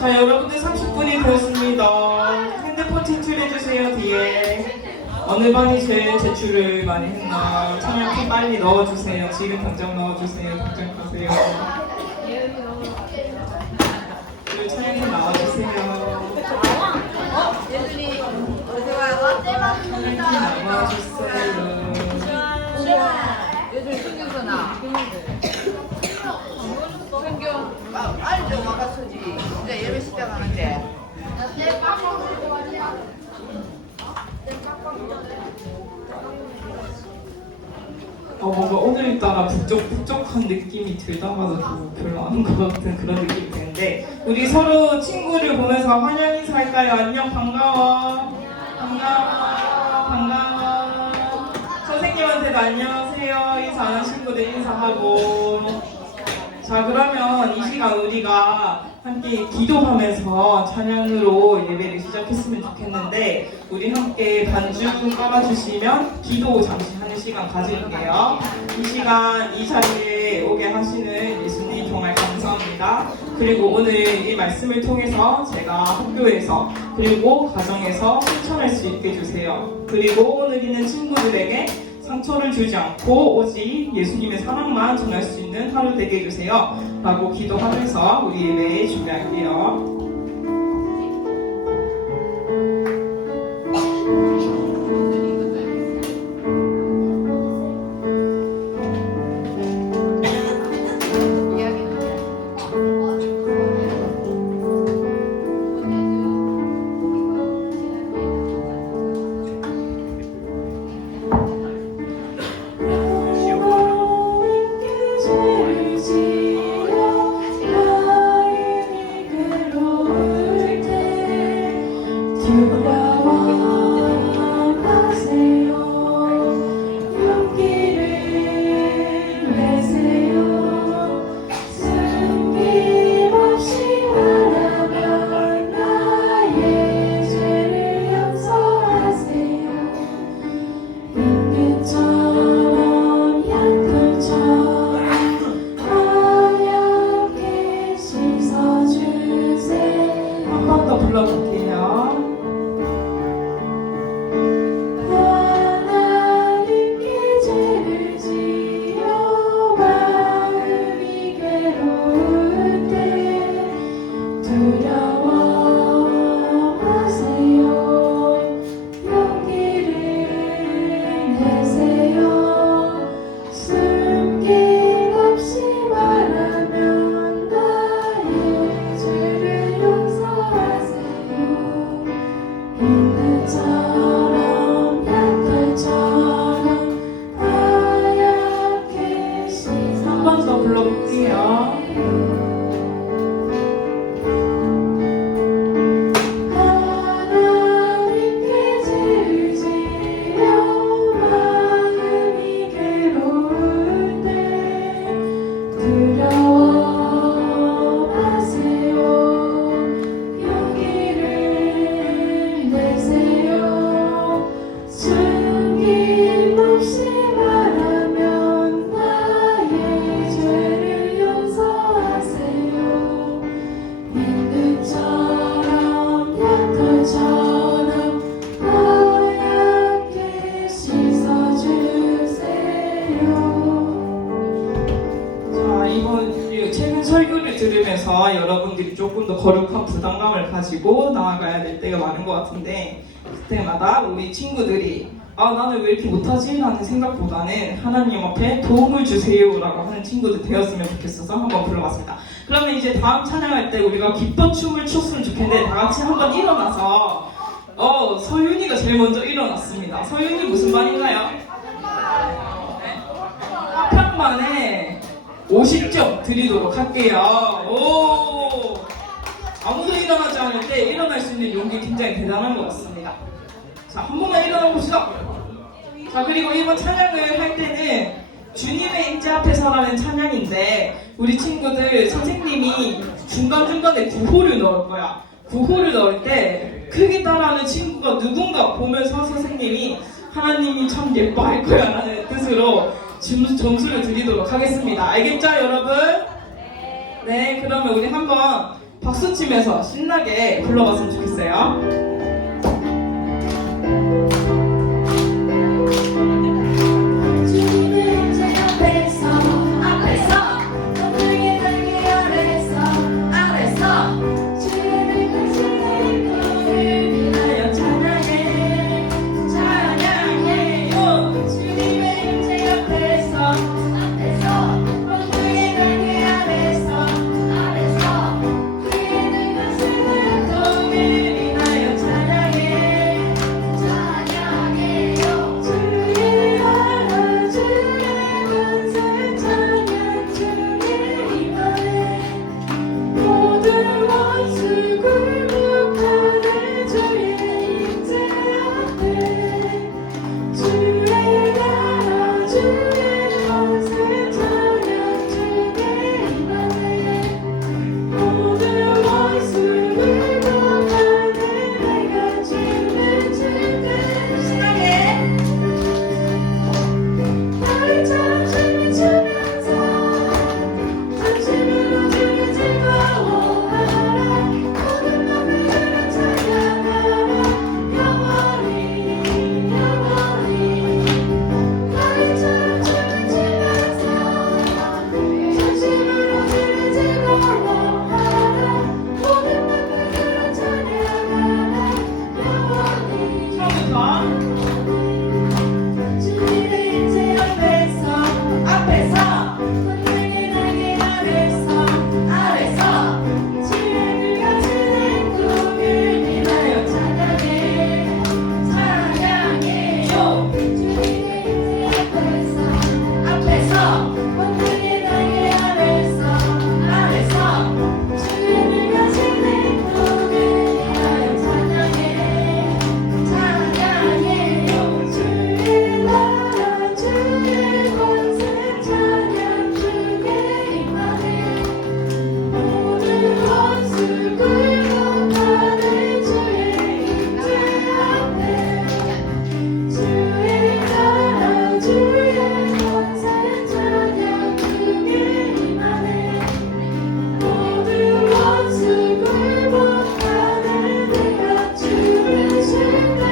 자, 여러분들 30분이 되었습니다. 핸드폰 제출해주세요, 뒤에. 어느 반이 제일 제출을 많이 했나? 찬양팀 빨리 넣어주세요. 지금 당장 넣어주세요. 당장 가세요. 그리고 찬양팀 나와주세요. 얘들이 어디 와요? 찬양팀 나와주세요. 얘들 생겼잖아. 생겨. 알죠, 와가서지. 이제 예배 시작하는데. 뭔가 오늘따라 북적북적한 느낌이 들다가도 별로 안 온 것 같은 그런 느낌이 드는데, 우리 서로 친구를 보면서 환영 인사할까요? 안녕, 반가워. 반가워. 반가워. 선생님한테도 안녕하세요. 인사 안 하신 분들 인사하고. 자, 그러면 이 시간 우리가 함께 기도하면서 찬양으로 예배를 시작했으면 좋겠는데, 우리 함께 반주 깔아주시면 기도 잠시 하는 시간 가질게요. 이 시간 이 자리에 오게 하시는 예수님 정말 감사합니다. 그리고 오늘 이 말씀을 통해서 제가 학교에서 그리고 가정에서 실천할 수 있게 해주세요. 그리고 오늘 있는 친구들에게 상처를 주지 않고 오직 예수님의 사랑만 전할 수 있는 하루 되게 해주세요 라고 기도하면서 우리 예배 준비할게요. 들으면서 여러분들이 조금 더 거룩한 부담감을 가지고 나아가야 될 때가 많은 것 같은데, 그때마다 우리 친구들이 나는 왜 이렇게 못하지? 라는 생각보다는 하나님 앞에 도움을 주세요 라고 하는 친구들 되었으면 좋겠어서 한번 불러봤습니다. 그러면 이제 다음 찬양할 때 우리가 기뻐 춤을 췄으면 좋겠는데, 다 같이 한번 일어나서 서윤이가 제일 먼저 일어났습니다. 서윤이 무슨 반인가요? 합평반에 50점 드리도록 할게요. 오! 아무도 일어나지 않을 때 일어날 수 있는 용기 굉장히 대단한 것 같습니다. 자, 한 번만 일어나 봅시다. 자, 그리고 이번 찬양을 할 때는 주님의 임재 앞에서라는 찬양인데, 우리 친구들 선생님이 중간중간에 구호를 넣을 거야. 구호를 넣을 때 크게 따라하는 친구가 누군가 보면서 선생님이 하나님이 참 예뻐할 거야 라는 뜻으로 점수를 드리도록 하겠습니다. 알겠죠, 여러분? 네, 그러면 우리 한번 박수 치면서 신나게 불러봤으면 좋겠어요. 주님의 제 앞에서 건들게 달게 아래서 주의 능하신 이름을 인하여 찬양해요. 주님의 제 앞에서 건들게 달게 아래서 그의 능하신 이름을 인하여 찬양해요. 주의 나라 주의 권세 찬양 주의 임하네. 모든 원수 굴복하네. 주의 임재 앞에 주의 나라 주의 권세 찬양 주의 임하네. 모든 원수 굴복하네. 내가 주를 줄때 신나게 나를 춤을 추면서 전심으로 주를 즐거워하라. 모든 맘을 들어 찬양하라. 영원히 나를 춤을 추면서 전심으로 주를 즐거워하라. 모든 맘을 들어 찬양하라. 영원히 처음부터 주님의 제 앞에서 건들게 달게 아래서 주의 같은 행동을 인하여 찬양해요. 주님의 제 앞에서 건들게 달게 아래서 주의 같은 행동을 인하여 찬양해요. 주의 나라 주의 권세 찬양 주의 임하네. 모든 원수 굴복하네. 주의 임재 앞에 주의 나라 주의 권세 찬양 주의 임하네. 모든 원수 굴복하네. 내가 주를 줄때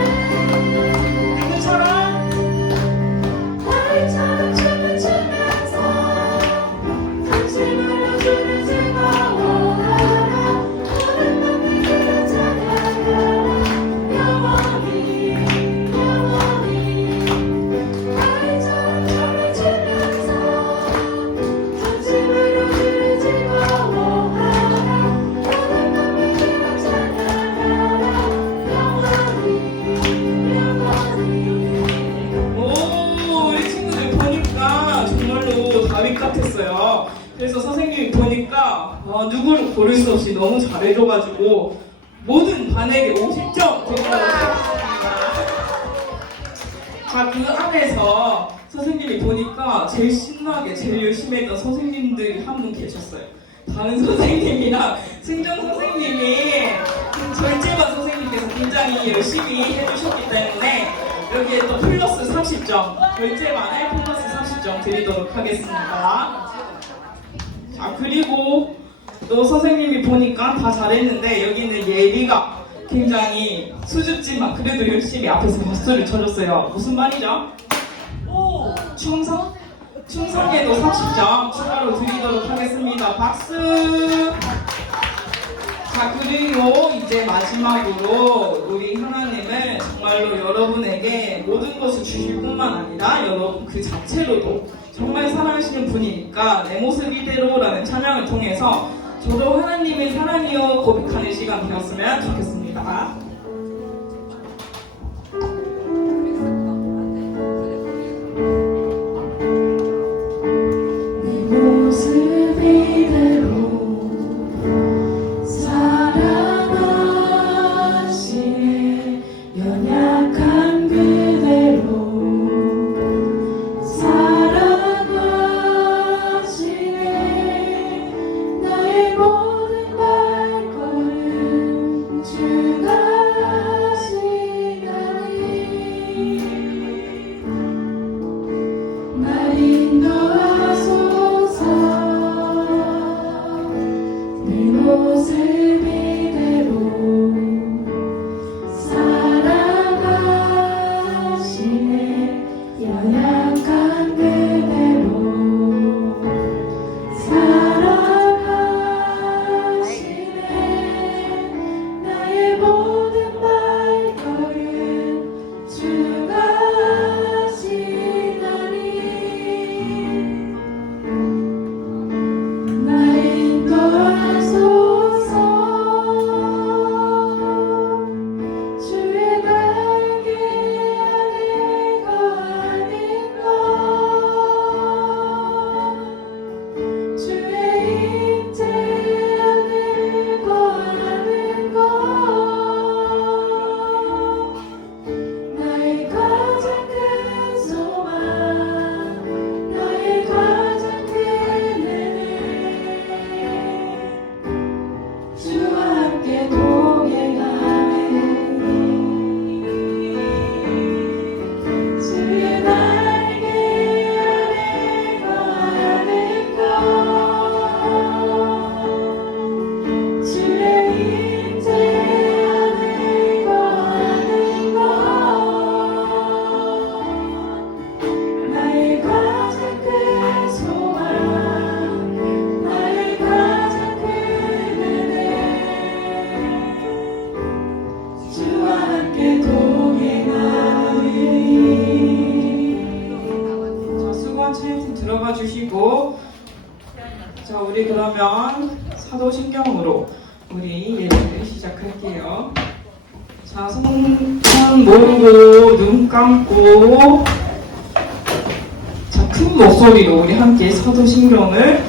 누구처럼 나를 춤을 추면서 전심으로 주를 즐거워하라. 모든 맘을 들어 찬양하라. 영원히 나를 춤을 추면서 전심으로 주를 즐거워하라. 모든 맘을 들어 찬양하라. 오, 우리 친구들 보니까 정말로 다윗 같았어요. 그래서 선생님이 보니까 누구를 고를 수 없이 너무 잘해줘가지고 모든 반에게 50점 드리도록 자, 그 안에서 선생님이 보니까 제일 신나게 제일 열심히 했던 선생님들이 한 분 계셨어요. 다른 선생님이랑 승정 선생님이 절제반 선생님께서 굉장히 열심히 해주셨기 때문에 여기에 또 플러스 30점, 절제반에 플러스 30점 드리도록 하겠습니다. 자, 그리고 또 선생님이 보니까 다 잘했는데 여기는 예리가 굉장히 수줍지만 그래도 열심히 앞에서 박수를 쳐줬어요. 무슨 말이죠? 충성? 충성에도 30점 추가로 드리도록 하겠습니다. 박수! 자, 그리고 이제 마지막으로 우리 하나님은 정말로 여러분에게 모든 것을 주실 뿐만 아니라 여러분 그 자체로도 정말 사랑하시는 분이니까 내 모습 이대로라는 찬양을 통해서 저도 하나님의 사랑이요 고백하는 시간 되었으면 좋겠습니다. 내 모습 이대로 사랑하시네. 연약한 그대로 사랑하시네. 나의 모든 발걸음 주가 그러면 사도신경으로 우리 예배를 시작할게요. 자, 손 모으고 눈 감고 자, 큰 목소리로 우리 함께 사도신경을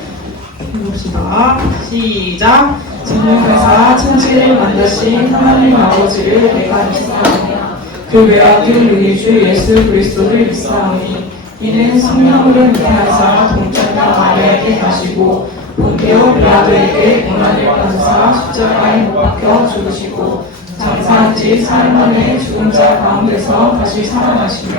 해봅시다. 시작. 전능하사 천지를 만드신 하나님 아버지를 내가 믿사오니 그 외아들 우리 주 예수 그리스도를 믿사오니 이는 성령으로 잉태하사 동정녀 마리아에게 하시고 본디오 빌라도에게 고난을 받으사 십자가에 못 박혀 죽으시고 장사한 지 사흘 만에 죽은 자 가운데서 다시 살아나시며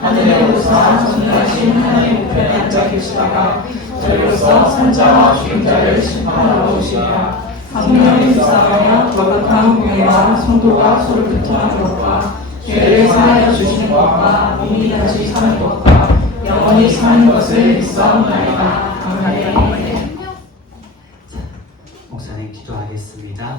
하늘에 오르사 전능하신 하나님 우편에 앉아 계시다가 저희로서 산자와 죽은 자를 심판하러 오시리라. 성령이 주사하며 거룩한 공예와 성도가 서로 교통하는 것과 죄를 사하여 주시는 것과 몸이 다시 사는 것과 영원히 사는 것을 믿사옵나이다. 아멘. 목사님 기도하겠습니다.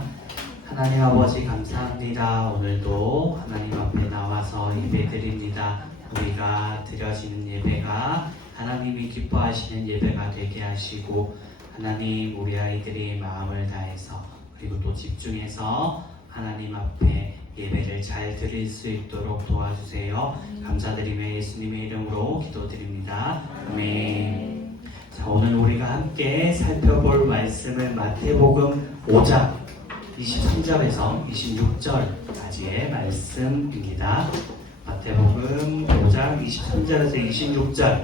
하나님 아버지 감사합니다. 오늘도 하나님 앞에 나와서 예배드립니다. 우리가 드려지는 예배가 하나님이 기뻐하시는 예배가 되게 하시고 하나님 우리 아이들이 마음을 다해서 그리고 또 집중해서 하나님 앞에 예배를 잘 드릴 수 있도록 도와주세요. 감사드리며 예수님의 이름으로 기도드립니다. 아멘. 자, 오늘 우리가 함께 살펴볼 말씀은 마태복음 5장 23절에서 26절까지의 말씀입니다. 마태복음 5장 23절에서 26절.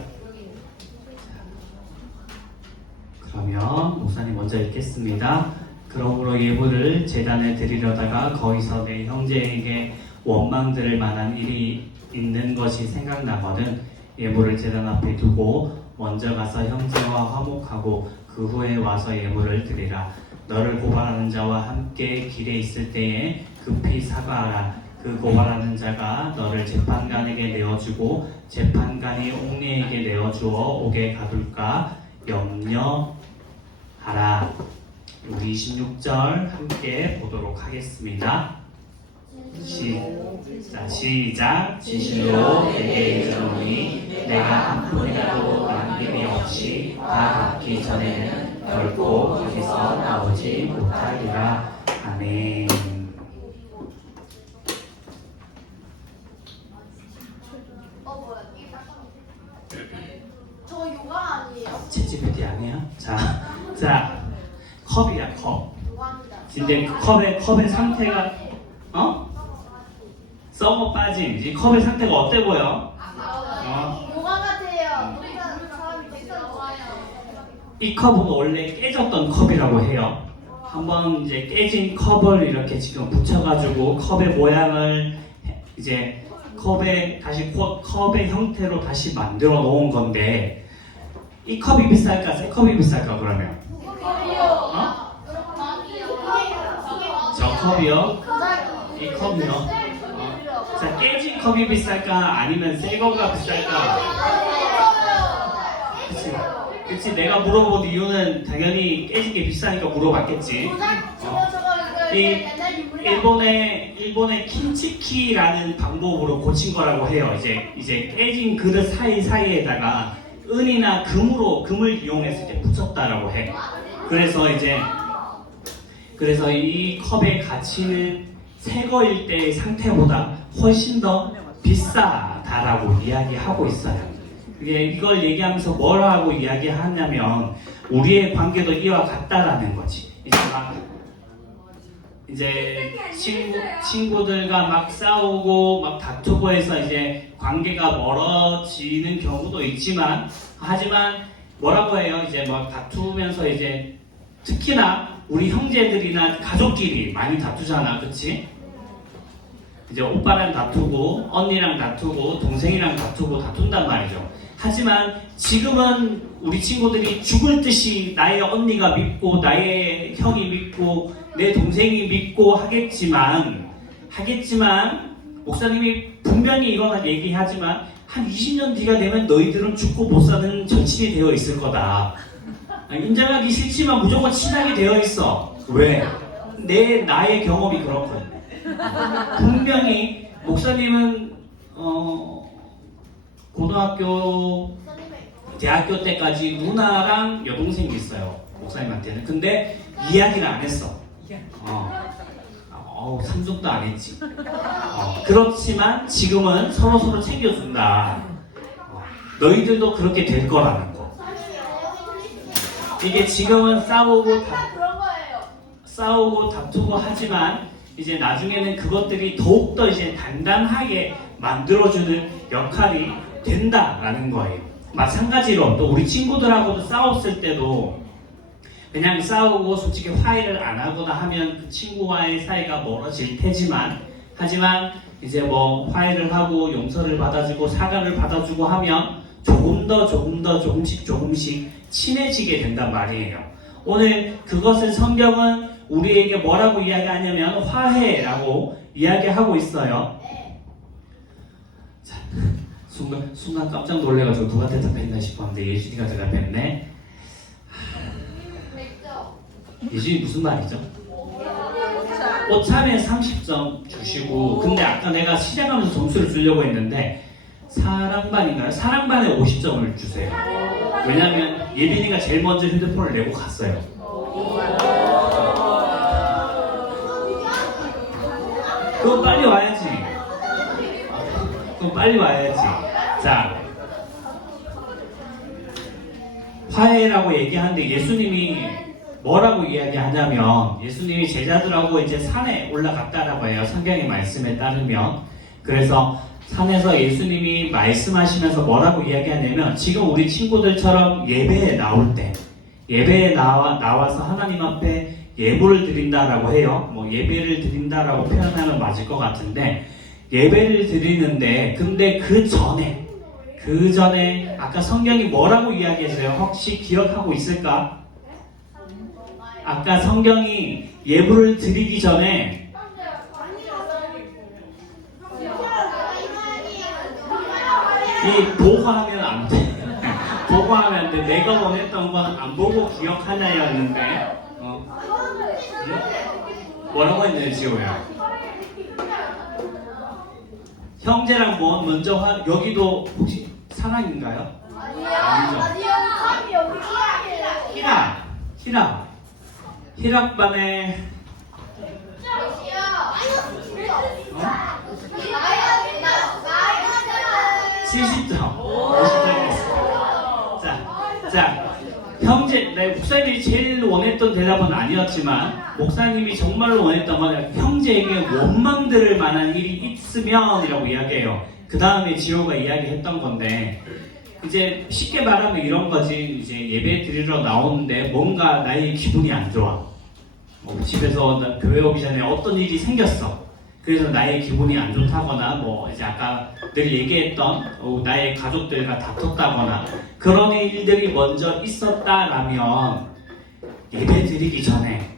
그러면 목사님 먼저 읽겠습니다. 그러므로 예물을 제단에 드리려다가 거기서 내 형제에게 원망 들을 만한 일이 있는 것이 생각나거든 예물을 제단 앞에 두고 먼저 가서 형제와 화목하고 그 후에 와서 예물을 드리라. 너를 고발하는 자와 함께 길에 있을 때에 급히 사과하라. 그 고발하는 자가 너를 재판관에게 내어주고 재판관이 옥리에게 내어주어 옥에 가둘까 염려하라. 우리 26절 함께 보도록 하겠습니다. 시작. 진실로 내게 이르노니 내가 한 푼이라도 남김이 없이 다 갚기 전에는 결코 거기서 나오지 못하리라. 아멘. 저 요가 아니에요? 채찌피티 아니야? 자, 컵이야, 컵. 요가입니다. 근데 컵의 상태가 썩어 빠진 이 컵의 상태가 어때 보여? 요가 같아요. 우리가 사람이 진짜 좋아요. 이 컵은 원래 깨졌던 컵이라고 해요. 한번 이제 깨진 컵을 이렇게 지금 붙여가지고 컵의 모양을 이제 컵의 형태로 다시 만들어 놓은 건데 이 컵이 비쌀까 새 컵이 비쌀까 그러면? 저 컵이요? 이 컵이요? 자, 깨진 컵이 비쌀까 아니면 새 거가 비쌀까? 그치 내가 물어본 이유는 당연히 깨진 게 비싸니까 물어봤겠지. 이 일본의 킨치키라는 방법으로 고친 거라고 해요. 이제 깨진 그릇 사이사이에다가 은이나 금을 이용해서 이제 붙였다라고 해. 그래서 이 컵의 가치는 새 거일 때의 상태보다 훨씬 더 비싸다라고 이야기하고 있어요. 이걸 얘기하면서 뭐라고 이야기하냐면 우리의 관계도 이와 같다라는 거지. 이제 친구들과 막 싸우고 막 다투고 해서 이제 관계가 멀어지는 경우도 있지만 하지만 뭐라고 해요? 이제 막 다투면서 이제 특히나 우리 형제들이나 가족끼리 많이 다투잖아, 그치? 이제 오빠랑 다투고 언니랑 다투고 동생이랑 다툰단 말이죠. 하지만 지금은 우리 친구들이 죽을 듯이 나의 언니가 믿고 나의 형이 믿고 내 동생이 믿고 하겠지만 목사님이 분명히 이거는 얘기하지만 한 20년 뒤가 되면 너희들은 죽고 못 사는 전신이 되어 있을 거다. 인정하기 싫지만 무조건 친하게 되어 있어. 왜? 나의 경험이 그렇거든. 분명히 목사님은 고등학교, 대학교 때까지 누나랑 여동생이 있어요. 목사님한테는. 근데 이야기를 안 했어. 상속도 안 했지. 그렇지만 지금은 서로 챙겨준다. 너희들도 그렇게 될 거라는 거. 이게 지금은 그런 거예요. 싸우고 다투고 하지만 이제 나중에는 그것들이 더욱더 이제 단단하게 만들어주는 역할이 된다라는 거예요. 마찬가지로 또 우리 친구들하고도 싸웠을 때도 그냥 싸우고 솔직히 화해를 안 하거나 하면 그 친구와의 사이가 멀어질 테지만 하지만 이제 뭐 화해를 하고 용서를 받아주고 사과를 받아주고 하면 조금씩 친해지게 된단 말이에요. 오늘 그것을 성경은 우리에게 뭐라고 이야기하냐면 화해라고 이야기하고 있어요. 자, 순간 깜짝 놀래가지고 누가 대답했나 싶었는데 예준이가 대답했네. 예준이 무슨 말이죠? 오참에 30점 주시고 근데 아까 내가 시작하면서 점수를 주려고 했는데 사랑반인가요? 사랑반에 50점을 주세요. 왜냐면 예빈이가 제일 먼저 휴대폰을 내고 갔어요. 그거 빨리 와야지. 자, 화해라고 얘기하는데 예수님이 뭐라고 이야기하냐면 예수님이 제자들하고 이제 산에 올라갔다라고 해요. 성경의 말씀에 따르면. 그래서 산에서 예수님이 말씀하시면서 뭐라고 이야기하냐면 지금 우리 친구들처럼 예배에 나올 때 예배에 나와서 하나님 앞에 예물을 드린다라고 해요. 뭐 예배를 드린다라고 표현하면 맞을 것 같은데 예배를 드리는데 근데 그 전에 아까 성경이 뭐라고 이야기했어요? 혹시 기억하고 있을까? 아까 성경이 예물을 드리기 전에 이 보고하면 안 돼. 보고하면 안 돼. 내가 원했던 건 안 보고 기억하냐였는데 응? 뭐라고 했나요, 지호야? 형제랑 뭐 먼저 여기도 혹시 사랑인가요? 아니죠. 희락반에 70점. 50점이었어요. 자, 형제, 목사님이 제일 원했던 대답은 아니었지만, 목사님이 정말로 원했던 건 형제에게 원망 들을 만한 일이 있으면이라고 이야기해요. 그 다음에 지호가 이야기했던 건데, 이제 쉽게 말하면 이런 거지. 이제 예배 드리러 나오는데 뭔가 나의 기분이 안 좋아. 집에서 교회 오기 전에 어떤 일이 생겼어. 그래서 나의 기분이 안 좋다거나 뭐 이제 아까 늘 얘기했던 나의 가족들과 다퉜다거나 그런 일들이 먼저 있었다라면 예배 드리기 전에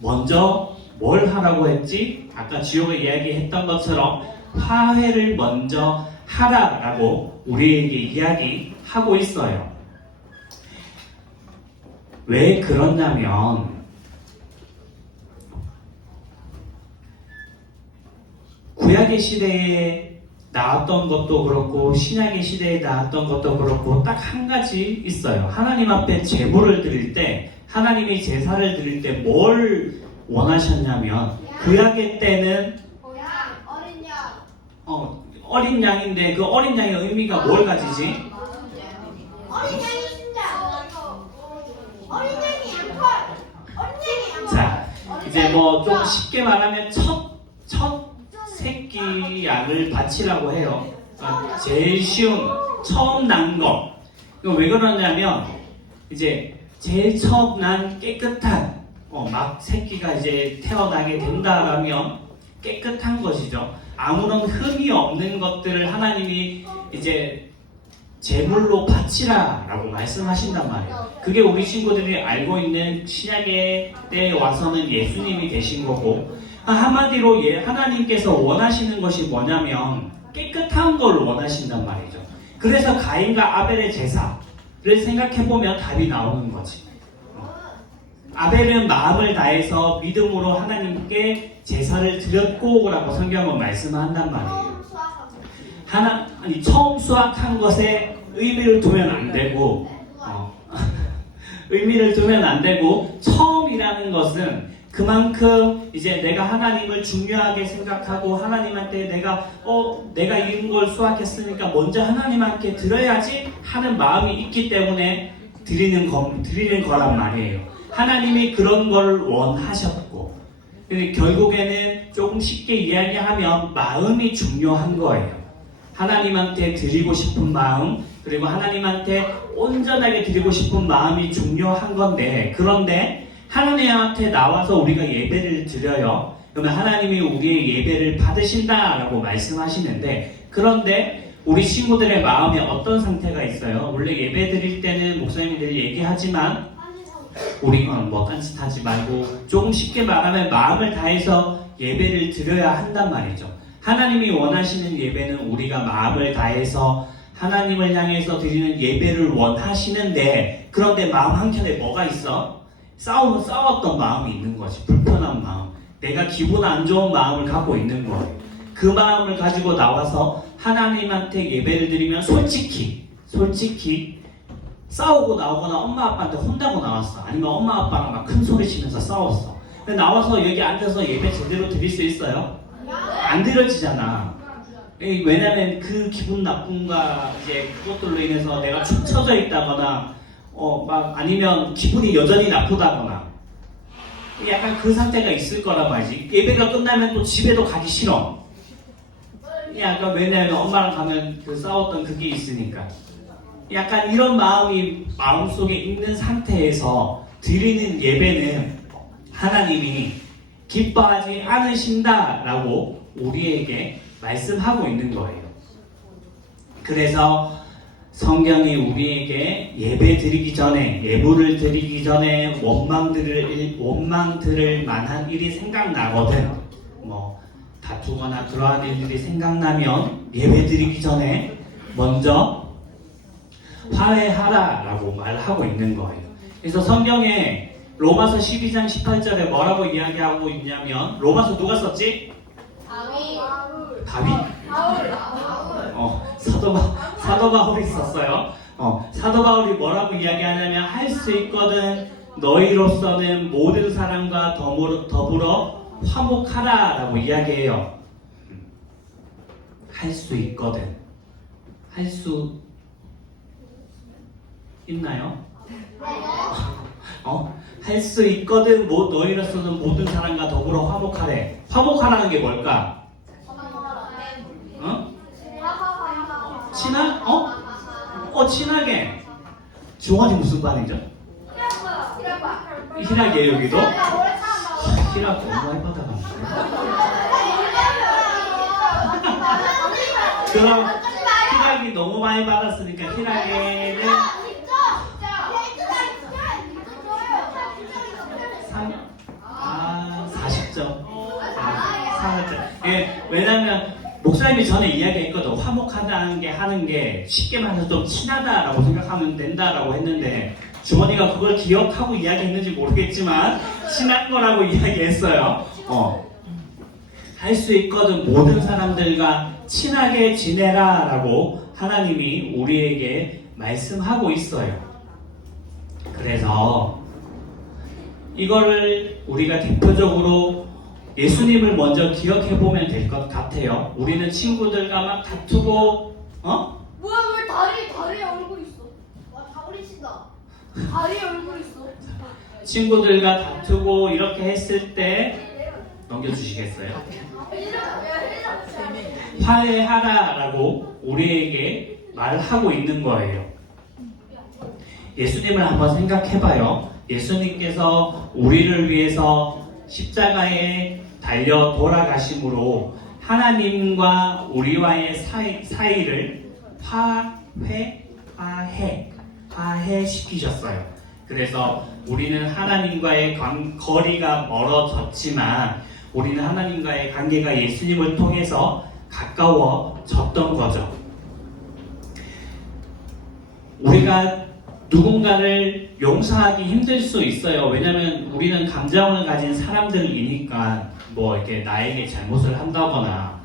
먼저 뭘 하라고 했지? 아까 지호가 이야기했던 것처럼 화해를 먼저 하라라고 우리에게 이야기하고 있어요. 왜 그러냐면 구약의 시대에 나왔던 것도 그렇고 신약의 시대에 나왔던 것도 그렇고 딱 한 가지 있어요. 하나님 앞에 제물을 드릴 때 하나님이 제사를 드릴 때 뭘 원하셨냐면 구약의 때는 어린 양인데 그 어린 양의 의미가 뭘 가지지? 자, 이제 뭐 좀 쉽게 말하면 첫 새끼 양을 바치라고 해요. 그러니까 제일 쉬운 처음 난 거. 왜 그러냐면 이제 제일 처음 난 깨끗한 막 새끼가 이제 태어나게 된다라면 깨끗한 것이죠. 아무런 흠이 없는 것들을 하나님이 이제 제물로 바치라라고 말씀하신단 말이에요. 그게 우리 친구들이 알고 있는 신약의 때에 와서는 예수님이 되신 거고 한마디로 하나님께서 원하시는 것이 뭐냐면 깨끗한 걸 원하신단 말이죠. 그래서 가인과 아벨의 제사를 생각해보면 답이 나오는 거지. 아벨은 마음을 다해서 믿음으로 하나님께 제사를 드렸고 라고 성경은 말씀한단 말이에요. 처음 수확한 것에 의미를 두면 안 되고 의미를 두면 안 되고, 처음이라는 것은 그만큼 이제 내가 하나님을 중요하게 생각하고 하나님한테 내가 이런 걸 수확했으니까 먼저 하나님한테 드려야지 하는 마음이 있기 때문에 드리는 거란 말이에요. 하나님이 그런 걸 원하셨고, 근데 결국에는 조금 쉽게 이야기하면 마음이 중요한 거예요. 하나님한테 드리고 싶은 마음, 그리고 하나님한테 온전하게 드리고 싶은 마음이 중요한 건데, 그런데 하나님한테 나와서 우리가 예배를 드려요. 그러면 하나님이 우리의 예배를 받으신다라고 말씀하시는데, 그런데 우리 친구들의 마음에 어떤 상태가 있어요? 원래 예배 드릴 때는 목사님들이 얘기하지만 우리가 뭐 딴짓하지 말고 조금 쉽게 말하면 마음을 다해서 예배를 드려야 한단 말이죠. 하나님이 원하시는 예배는 우리가 마음을 다해서 하나님을 향해서 드리는 예배를 원하시는데, 그런데 마음 한켠에 뭐가 있어? 싸웠던 마음이 있는 것이, 불편한 마음, 내가 기분 안 좋은 마음을 갖고 있는 거예요. 그 마음을 가지고 나와서 하나님한테 예배를 드리면 솔직히 싸우고 나오거나 엄마 아빠한테 혼나고 나왔어. 아니면 엄마 아빠랑 막 큰 소리 치면서 싸웠어. 근데 나와서 여기 앉아서 예배 제대로 드릴 수 있어요? 안 드려지잖아. 왜냐면 그 기분 나쁨과 이제 그것들로 인해서 내가 축 처져 있다거나 막 아니면 기분이 여전히 나쁘다거나 약간 그 상태가 있을 거란 말이지. 예배가 끝나면 또 집에도 가기 싫어. 약간 왜냐면 엄마랑 가면 그 싸웠던 그게 있으니까. 약간 이런 마음이 마음속에 있는 상태에서 드리는 예배는 하나님이 기뻐하지 않으신다라고 우리에게 말씀하고 있는 거예요. 그래서 성경이 우리에게 예배 드리기 전에, 예물을 드리기 전에 원망 들을 만한 일이 생각나거든. 뭐 다투거나 그러한 일들이 생각나면 예배 드리기 전에 먼저 화해하라라고 말하고 있는 거예요. 그래서 성경에 로마서 12장 18절에 뭐라고 이야기하고 있냐면, 로마서 누가 썼지? 다윗? 사도 바울이 썼어요. 사도 바울이 뭐라고 이야기하냐면, 할 수 있거든 너희로서는 모든 사람과 더불어 화목하라 라고 이야기해요. 할 수 있거든. 할 수 있나요? 할 수 있거든 너희로서는 모든 사람과 더불어 화목하래. 화목하라는 게 뭘까? 친하게. 중원이 무슨 반이죠? 희락이에요, 여기도? 희락 너무 많이 받아갑니다. 그럼 희락이 너무 많이 받았으니까 희락에는 40점. 4점. 왜냐면 목사님이 전에 이야기했거든. 화목하다는 게 하는 게 쉽게 말해서 좀 친하다라고 생각하면 된다라고 했는데, 주머니가 그걸 기억하고 이야기했는지 모르겠지만 친한 거라고 이야기했어요. 할 수 있거든 모든 사람들과 친하게 지내라 라고 하나님이 우리에게 말씀하고 있어요. 그래서 이거를 우리가 대표적으로 예수님을 먼저 기억해 보면 될 것 같아요. 우리는 친구들과 막 다투고, 뭐야, 왜 다리에 얼굴 있어? 와, 다 부리친다. 다리에 얼굴 있어. 친구들과 다투고 이렇게 했을 때 넘겨주시겠어요? 화해하라라고 우리에게 말하고 있는 거예요. 예수님을 한번 생각해봐요. 예수님께서 우리를 위해서 십자가에 달려 돌아가심으로 하나님과 우리와의 사이를 화해시키셨어요. 그래서 우리는 하나님과의 거리가 멀어졌지만 우리는 하나님과의 관계가 예수님을 통해서 가까워졌던 거죠. 우리가 누군가를 용서하기 힘들 수 있어요. 왜냐면 우리는 감정을 가진 사람들이니까 뭐 이렇게 나에게 잘못을 한다거나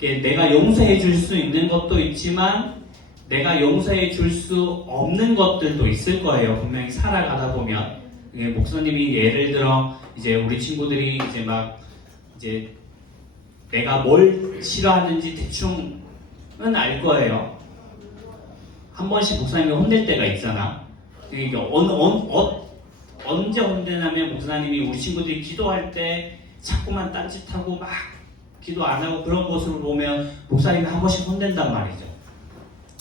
이렇게 내가 용서해 줄 수 있는 것도 있지만 내가 용서해 줄 수 없는 것들도 있을 거예요. 분명히 살아가다 보면. 이게 목사님이 예를 들어 이제 우리 친구들이 이제 내가 뭘 싫어하는지 대충은 알 거예요. 한 번씩 목사님이 혼낼 때가 있잖아. 그러니까 언제 혼내냐면 목사님이 우리 친구들이 기도할 때 자꾸만 딴짓하고 막 기도 안 하고 그런 모습을 보면 목사님이 한 번씩 혼낸단 말이죠.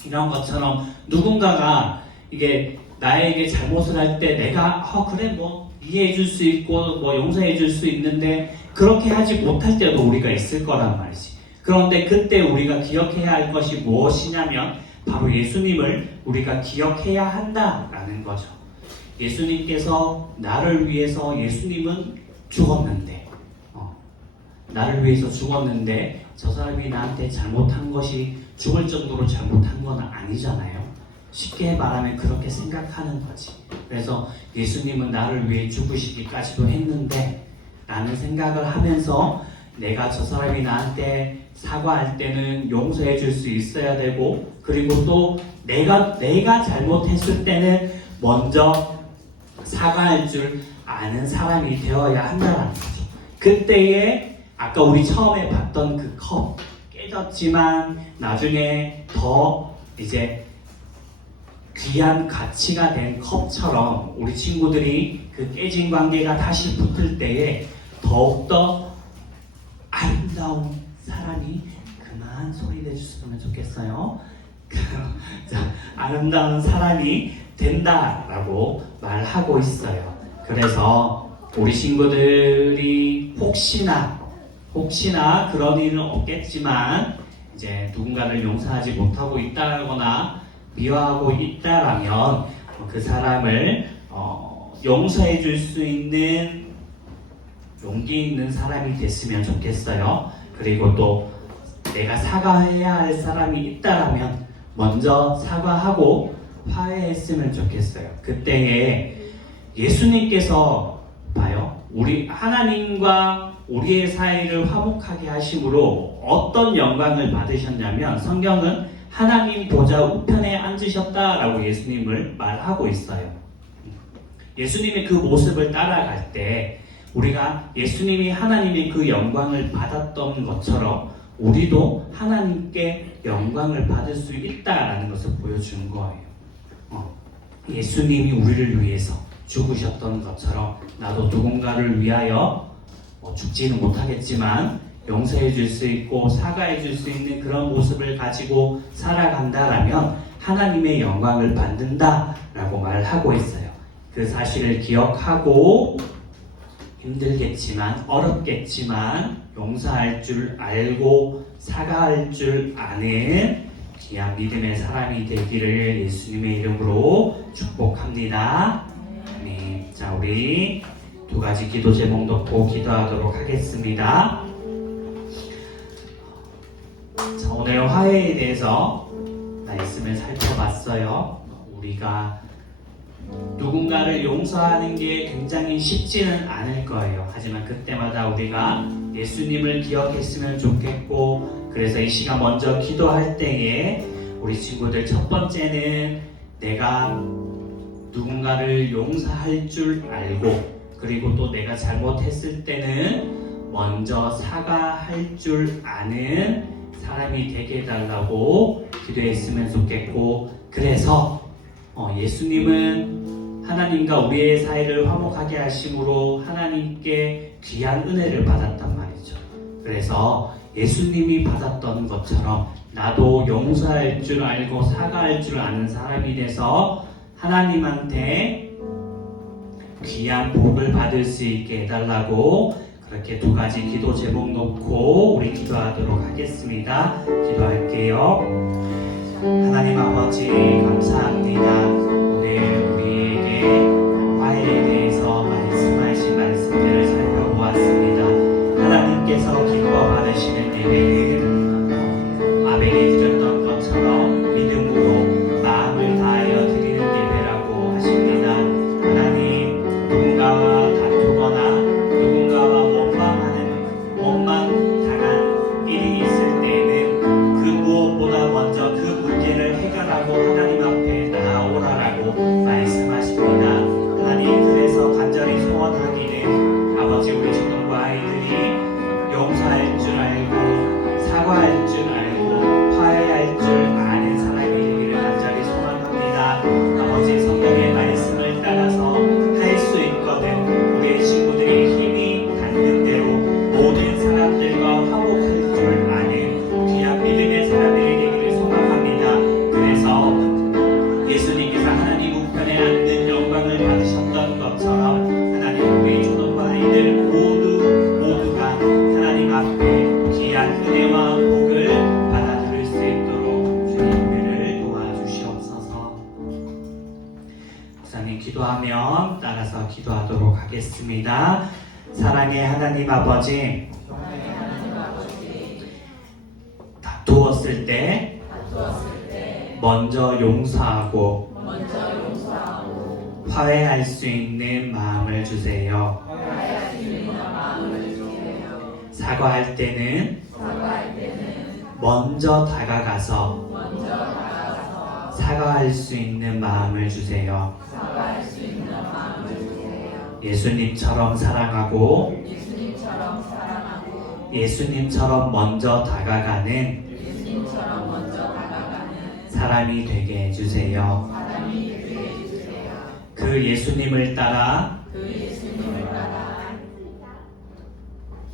이런 것처럼 누군가가 이게 나에게 잘못을 할 때 내가 그래 뭐 이해해 줄 수 있고 뭐 용서해 줄 수 있는데 그렇게 하지 못할 때도 우리가 있을 거란 말이지. 그런데 그때 우리가 기억해야 할 것이 무엇이냐면 바로 예수님을 우리가 기억해야 한다라는 거죠. 예수님께서 나를 위해서 예수님은 죽었는데 나를 위해서 죽었는데 저 사람이 나한테 잘못한 것이 죽을 정도로 잘못한 건 아니잖아요. 쉽게 말하면 그렇게 생각하는 거지. 그래서 예수님은 나를 위해 죽으시기까지도 했는데 라는 생각을 하면서 내가 저 사람이 나한테 사과할 때는 용서해 줄 수 있어야 되고 그리고 또 내가 잘못했을 때는 먼저 사과할 줄 아는 사람이 되어야 한다는 거죠. 그때에 아까 우리 처음에 봤던 그 컵 깨졌지만 나중에 더 이제 귀한 가치가 된 컵처럼 우리 친구들이 그 깨진 관계가 다시 붙을 때에 더욱더 아름다운 사람이 그만 소리 내주셨으면 좋겠어요. 자, 아름다운 사람이 된다라고 말하고 있어요. 그래서 우리 친구들이 혹시나 그런 일은 없겠지만 이제 누군가를 용서하지 못하고 있다거나 미워하고 있다라면 그 사람을 용서해 줄 수 있는 용기 있는 사람이 됐으면 좋겠어요. 그리고 또 내가 사과해야 할 사람이 있다라면 먼저 사과하고 화해했으면 좋겠어요. 그때에 예수님께서 봐요. 우리 하나님과 우리의 사이를 화목하게 하심으로 어떤 영광을 받으셨냐면 성경은 하나님 보좌 우편에 앉으셨다라고 예수님을 말하고 있어요. 예수님의 그 모습을 따라갈 때 우리가 예수님이 하나님의 그 영광을 받았던 것처럼 우리도 하나님께 영광을 받을 수 있다라는 것을 보여준 거예요. 예수님이 우리를 위해서 죽으셨던 것처럼 나도 누군가를 위하여 죽지는 못하겠지만 용서해 줄 수 있고 사과해 줄 수 있는 그런 모습을 가지고 살아간다라면 하나님의 영광을 받는다라고 말하고 있어요. 그 사실을 기억하고 힘들겠지만 어렵겠지만 용서할 줄 알고 사과할 줄 아는 귀한 믿음의 사람이 되기를 예수님의 이름으로 축복합니다. 네, 자 우리 두 가지 기도 제목 놓고 기도하도록 하겠습니다. 자, 오늘 화해에 대해서 말씀을 살펴봤어요. 우리가 누군가를 용서하는 게 굉장히 쉽지는 않을 거예요. 하지만 그때마다 우리가 예수님을 기억했으면 좋겠고 그래서 이 시간 먼저 기도할 때에 우리 친구들 첫 번째는 내가 누군가를 용서할 줄 알고 그리고 또 내가 잘못했을 때는 먼저 사과할 줄 아는 사람이 되게 해달라고 기도했으면 좋겠고 그래서 예수님은 하나님과 우리의 사이를 화목하게 하심으로 하나님께 귀한 은혜를 받았단 말이죠. 그래서 예수님이 받았던 것처럼 나도 용서할 줄 알고 사과할 줄 아는 사람이 돼서 하나님한테 귀한 복을 받을 수 있게 해달라고 그렇게 두 가지 기도 제목 놓고 우리 기도하도록 하겠습니다. 기도할게요. 하나님 아버지 감사합니다. 오늘 우리에게 화해에 대해서 말씀하신 말씀들을 살펴보았습니다. 하나님께서 기뻐 받으시는 예배는 아벨이 드렸던 것처럼 믿음으로 마음을 다하여 드리는 예배라고 하십니다. 하나님 누군가와 다투거나 누군가와 원망당한 일이 있을 때에는 그 무엇보다 먼저 그 문제를 해결하고 하겠습니다. 사랑의 하나님 아버지, 다투었을 때 먼저 용서하고 화해할 수 있는 마음을 주세요. 사과할 때는 먼저 다가가서 사과할 수 있는 마음을 주세요. 예수님처럼 사랑하고 예수님처럼 먼저 다가가는 사람이 되게 해주세요. 그 예수님을 따라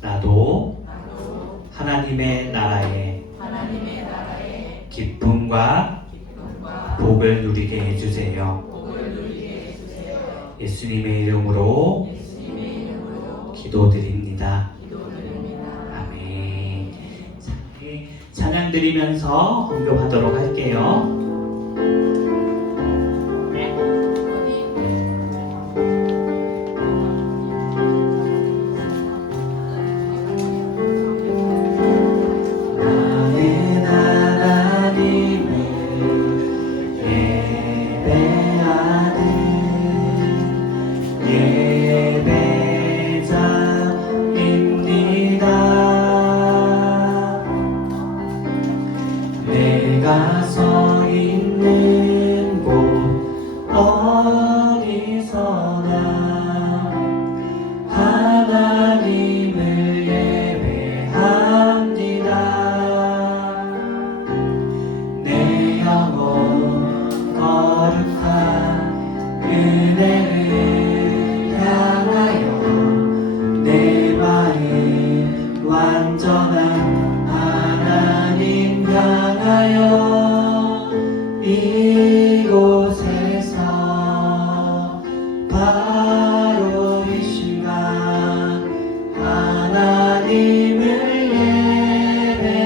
나도 하나님의 나라에 기쁨과 복을 누리게 해주세요. 예수님의 이름으로 기도드립니다. 아멘. 자, 우리 찬양 드리면서 헌금하도록 할게요. 나는 하나님을 예배하는 예배자입니다. 내가 서 있는 곳 어디서나 하나님을 예배합니다. 내 영혼 거룩한 은혜를 향하여 내 마음 완전한 하나님 향하여 이곳에서 바로 이 시간 하나님을 예배합니다.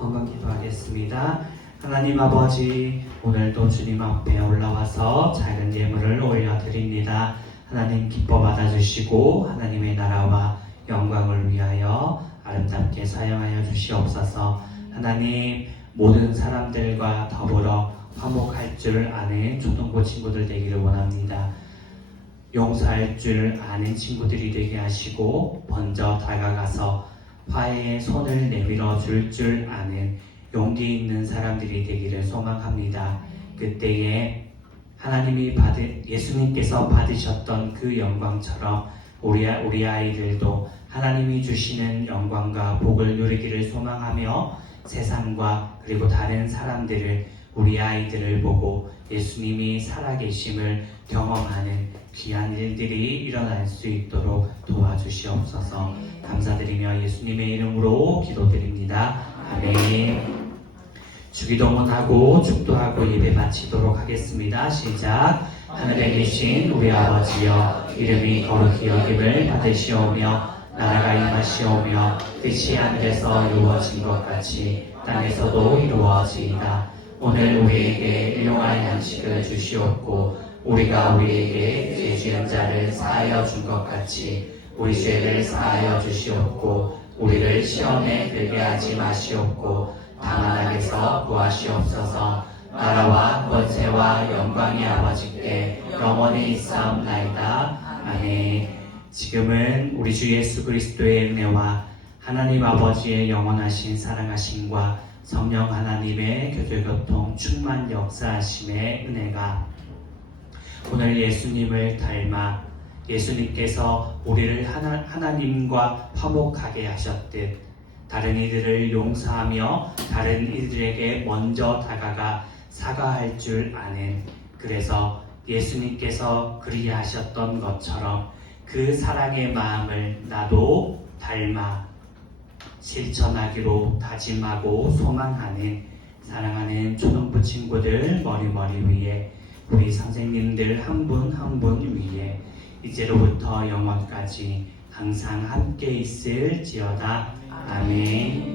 헌금 기도하겠습니다. 하나님 아버지, 오늘도 주님 앞에 올라와서 작은 예물을 올려드립니다. 하나님 기뻐 받아주시고 하나님의 나라와 영광을 위하여 아름답게 사용하여 주시옵소서. 하나님, 모든 사람들과 더불어 화목할 줄 아는 초등부 친구들 되기를 원합니다. 용서할 줄 아는 친구들이 되게 하시고 먼저 다가가서 화해의 손을 내밀어 줄 아는 용기 있는 사람들이 되기를 소망합니다. 그때에 예수님께서 받으셨던 그 영광처럼 우리 아이들도 하나님이 주시는 영광과 복을 누리기를 소망하며 세상과 그리고 다른 사람들을, 우리 아이들을 보고 예수님이 살아계심을 경험하는 귀한 일들이 일어날 수 있도록 도와주시옵소서. 감사드리며 예수님의 이름으로 기도드립니다. 아멘. 주기도문하고 축도하고 예배 마치도록 하겠습니다. 시작. 하늘에 계신 우리 아버지여, 이름이 거룩히 여김을 받으시오며 나라가 임하시오며 뜻이 하늘에서 이루어진 것 같이 땅에서도 이루어지이다. 오늘 우리에게 일용할 양식을 주시옵고 우리가 우리에게 죄 지은 자를 사하여 준 것 같이 우리 죄를 사하여 주시옵고 우리를 시험에 들게 하지 마시옵고 다만 악에서 구하시옵소서. 나라와 권세와 영광이 아버지께 영원히 있사옵나이다. 아멘. 지금은 우리 주 예수 그리스도의 은혜와 하나님 아버지의 영원하신 사랑하심과 성령 하나님의 교제교통 충만 역사하심의 은혜가 오늘 예수님을 닮아 예수님께서 우리를 하나님과 화목하게 하셨듯 다른 이들을 용서하며 다른 이들에게 먼저 다가가 사과할 줄 아는, 그래서 예수님께서 그리하셨던 것처럼 그 사랑의 마음을 나도 닮아 실천하기로 다짐하고 소망하는 사랑하는 초등부 친구들 머리 위에, 우리 선생님들 한 분 한 분 위에 이제로부터 영원까지 항상 함께 있을지어다. 아멘.